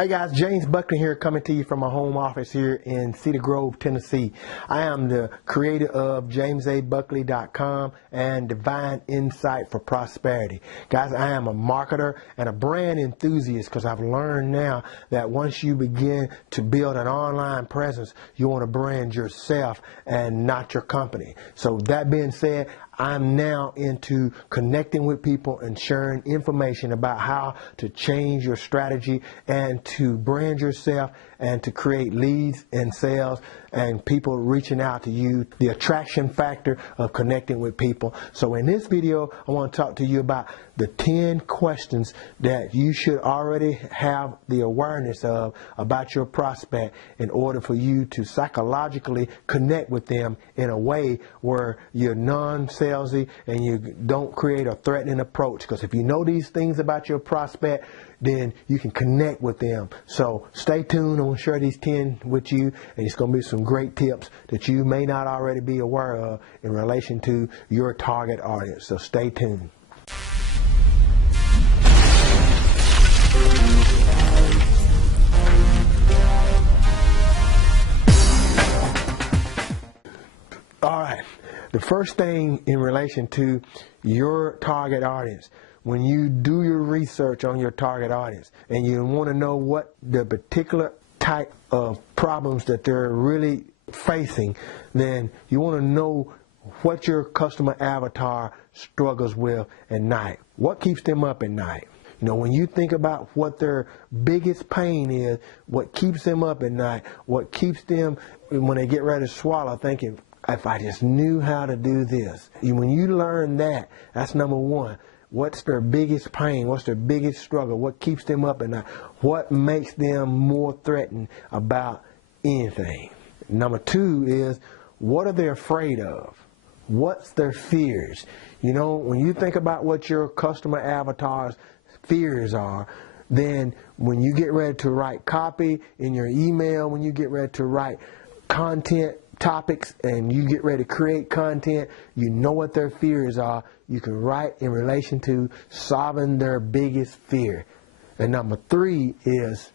Hey guys, James Buckley here, coming to you from my home office here in Cedar Grove, Tennessee. I am the creator of JamesABuckley.com and Divine Insight for Prosperity. Guys, I am a marketer and a brand enthusiast because I've learned now that once you begin to build an online presence, you want to brand yourself and not your company. So that being said, I'm now into connecting with people and sharing information about how to change your strategy and to brand yourself and to create leads and sales and people reaching out to you, the attraction factor of connecting with people. So in this video, I want to talk to you about the 10 questions that you should already have the awareness of about your prospect in order for you to psychologically connect with them in a way where you're non-salesy and you don't create a threatening approach. Because if you know these things about your prospect, then you can connect with them. So stay tuned. I'm going to share these 10 with you, and it's going to be some great tips that you may not already be aware of in relation to your target audience. So stay tuned. All right, the first thing in relation to your target audience, when you do your research on your target audience and you want to know what the particular type of problems that they're really facing, then you want to know what your customer avatar struggles with at night. What keeps them up at night? You know, when you think about what their biggest pain is, what keeps them up at night, what keeps them when they get ready to swallow thinking, if I just knew how to do this. When you learn that, that's number one. What's their biggest pain? What's their biggest struggle? What keeps them up at night? What makes them more threatened about anything? Number two is, what are they afraid of? What's their fears? You know, when you think about what your customer avatar's fears are, then when you get ready to write copy in your email, when you get ready to write content topics and you get ready to create content, you know what their fears are. You can write in relation to solving their biggest fear. And number three is,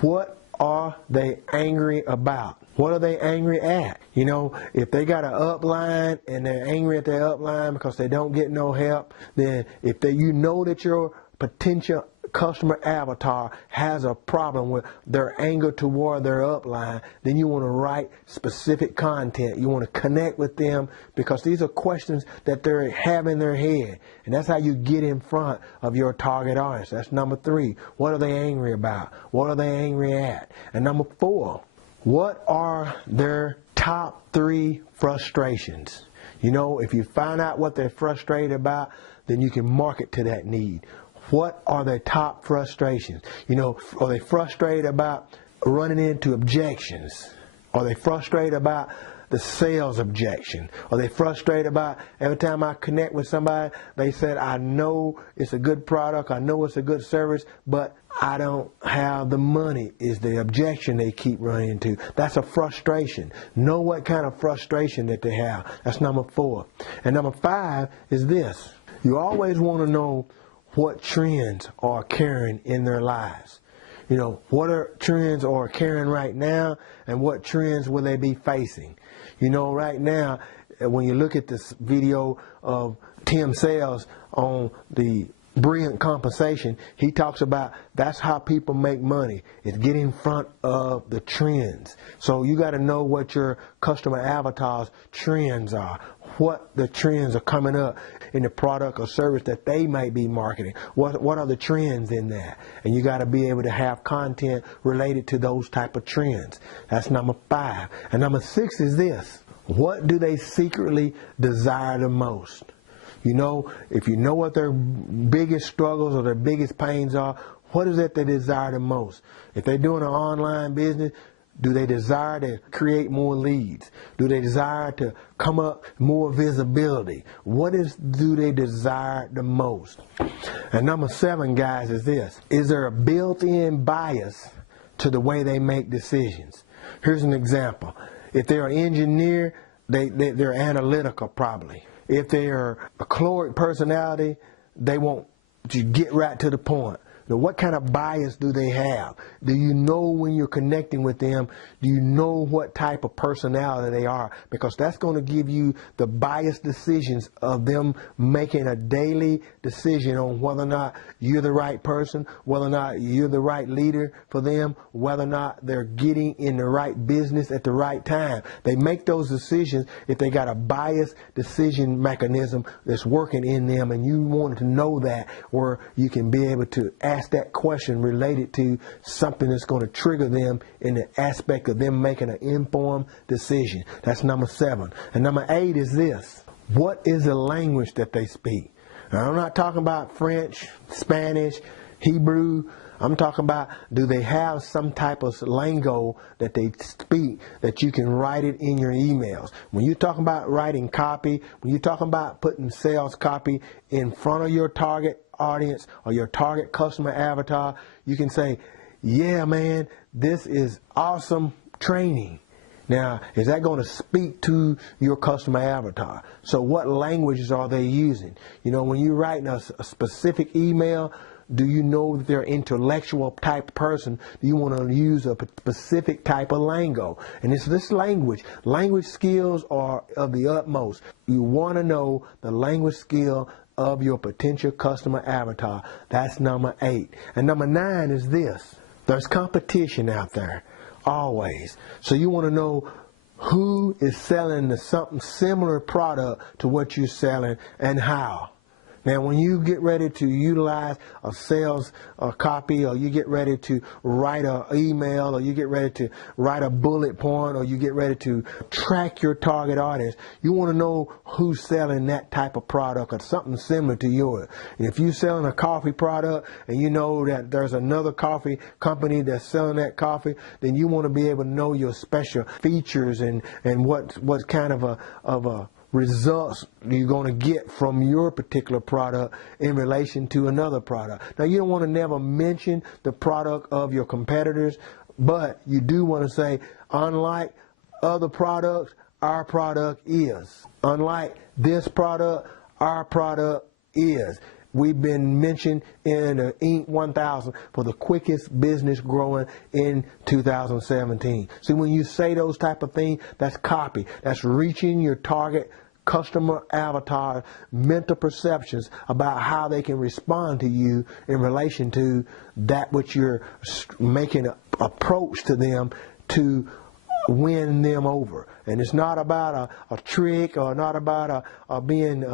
what are they angry about? What are they angry at? You know, if they got an upline and they're angry at their upline because they don't get no help, then if you know that your potential customer avatar has a problem with their anger toward their upline, then you want to write specific content. You want to connect with them because these are questions that they have in their head. And that's how you get in front of your target audience. That's number three. What are they angry about? What are they angry at? And number four, what are their top 3 frustrations? You know, if you find out what they're frustrated about, then you can market to that need. What are their top frustrations? You know, are they frustrated about running into objections? Are they frustrated about the sales objection? Are they frustrated about every time I connect with somebody, they said, I know it's a good product, I know it's a good service, but I don't have the money, is the objection they keep running into. That's a frustration. Know what kind of frustration that they have. That's number 4. And number 5 is this. You always want to know what trends are occurring in their lives. You know, what are trends are occurring right now, and what trends will they be facing? You know, right now, when you look at this video of Tim Sales on the Brilliant Compensation, he talks about that's how people make money. It's get in front of the trends. So you got to know what your customer avatar's trends are, what the trends are coming up in the product or service that they might be marketing. What are the trends in that? And you got to be able to have content related to those type of trends. That's number 5. And number 6 is this. What do they secretly desire the most? You know, if you know what their biggest struggles or their biggest pains are, what is it they desire the most? If they're doing an online business, do they desire to create more leads? Do they desire to come up more visibility? Do they desire the most? And number 7, guys, is this. Is there a built-in bias to the way they make decisions? Here's an example. If they're an engineer, they're analytical probably. If they're a choleric personality, they want to get right to the point. Now, what kind of bias do they have? Do you know when you're connecting with them? Do you know what type of personality they are? Because that's going to give you the biased decisions of them making a daily decision on whether or not you're the right person, whether or not you're the right leader for them, whether or not they're getting in the right business at the right time. They make those decisions if they got a biased decision mechanism that's working in them, and you want to know that, where you can be able to ask that question related to something that's going to trigger them in the aspect of them making an informed decision. That's number 7. And number 8 is this: what is the language that they speak? Now, I'm not talking about French, Spanish, Hebrew. I'm talking about, do they have some type of lingo that they speak that you can write it in your emails? When you're talking about writing copy, when you're talking about putting sales copy in front of your target audience or your target customer avatar, you can say, yeah, man, this is awesome training. Now, is that going to speak to your customer avatar? So what languages are they using? You know, when you're writing a specific email, do you know that they're an intellectual type person? Do you want to use a specific type of lingo? And it's this language. Language skills are of the utmost. You want to know the language skill of your potential customer avatar. That's number 8. And number 9 is this: there's competition out there, always. So you want to know who is selling something similar product to what you're selling and how. Now, when you get ready to utilize a sales copy, or you get ready to write an email, or you get ready to write a bullet point, or you get ready to track your target audience, you want to know who's selling that type of product or something similar to yours. And if you're selling a coffee product and you know that there's another coffee company that's selling that coffee, then you want to be able to know your special features and what kind of a results you're going to get from your particular product in relation to another product. Now, you don't want to never mention the product of your competitors, but you do want to say, unlike other products, our product is. Unlike this product, our product is. We've been mentioned in the Inc. 1000 for the quickest business growing in 2017. See, when you say those type of things, that's copy. That's reaching your target customer avatar mental perceptions about how they can respond to you in relation to that which you're making an approach to them to win them over. And it's not about a trick, or not about being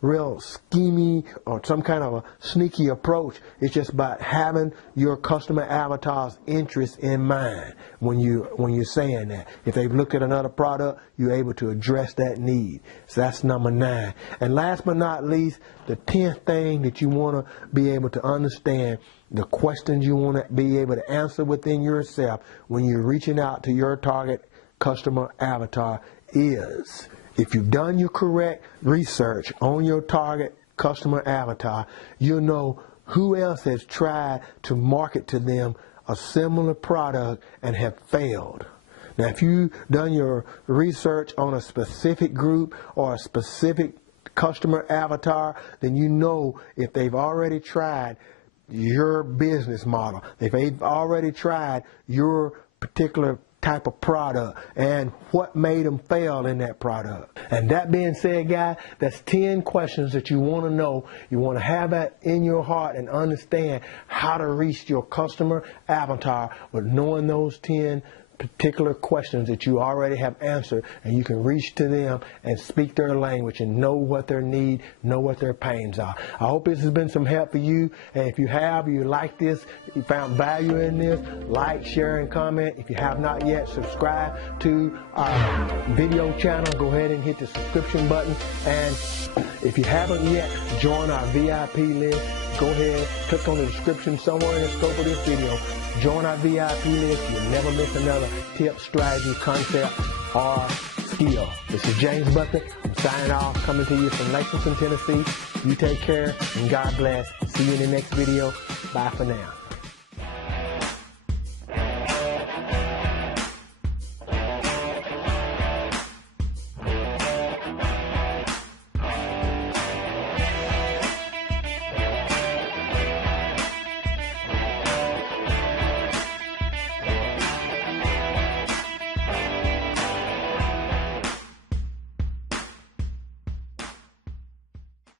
real schemy or some kind of a sneaky approach. It's just about having your customer avatar's interest in mind when you're saying that. If they've looked at another product, you're able to address that need. So that's number 9. And last but not least, the 10th thing that you want to be able to understand, the questions you want to be able to answer within yourself when you're reaching out to your target customer avatar is, if you've done your correct research on your target customer avatar, you'll know who else has tried to market to them a similar product and have failed. Now, if you've done your research on a specific group or a specific customer avatar, then you know if they've already tried your business model, if they've already tried your particular type of product and what made them fail in that product. And that being said, guys, that's 10 questions that you want to know. You want to have that in your heart and understand how to reach your customer avatar with knowing those 10 particular questions that you already have answered, and you can reach to them and speak their language and know what their need, know what their pains are. I hope this has been some help for you, and if you like this, you found value in this, like, share, and comment. If you have not yet subscribed to our video channel, go ahead and hit the subscription button, and if you haven't yet joined our VIP list, go ahead, click on the description somewhere in the scope of this video. Join our VIP list. You'll never miss another tip, strategy, concept, or skill. This is James Butler. I'm signing off, coming to you from Lexington, Tennessee. You take care, and God bless. See you in the next video. Bye for now.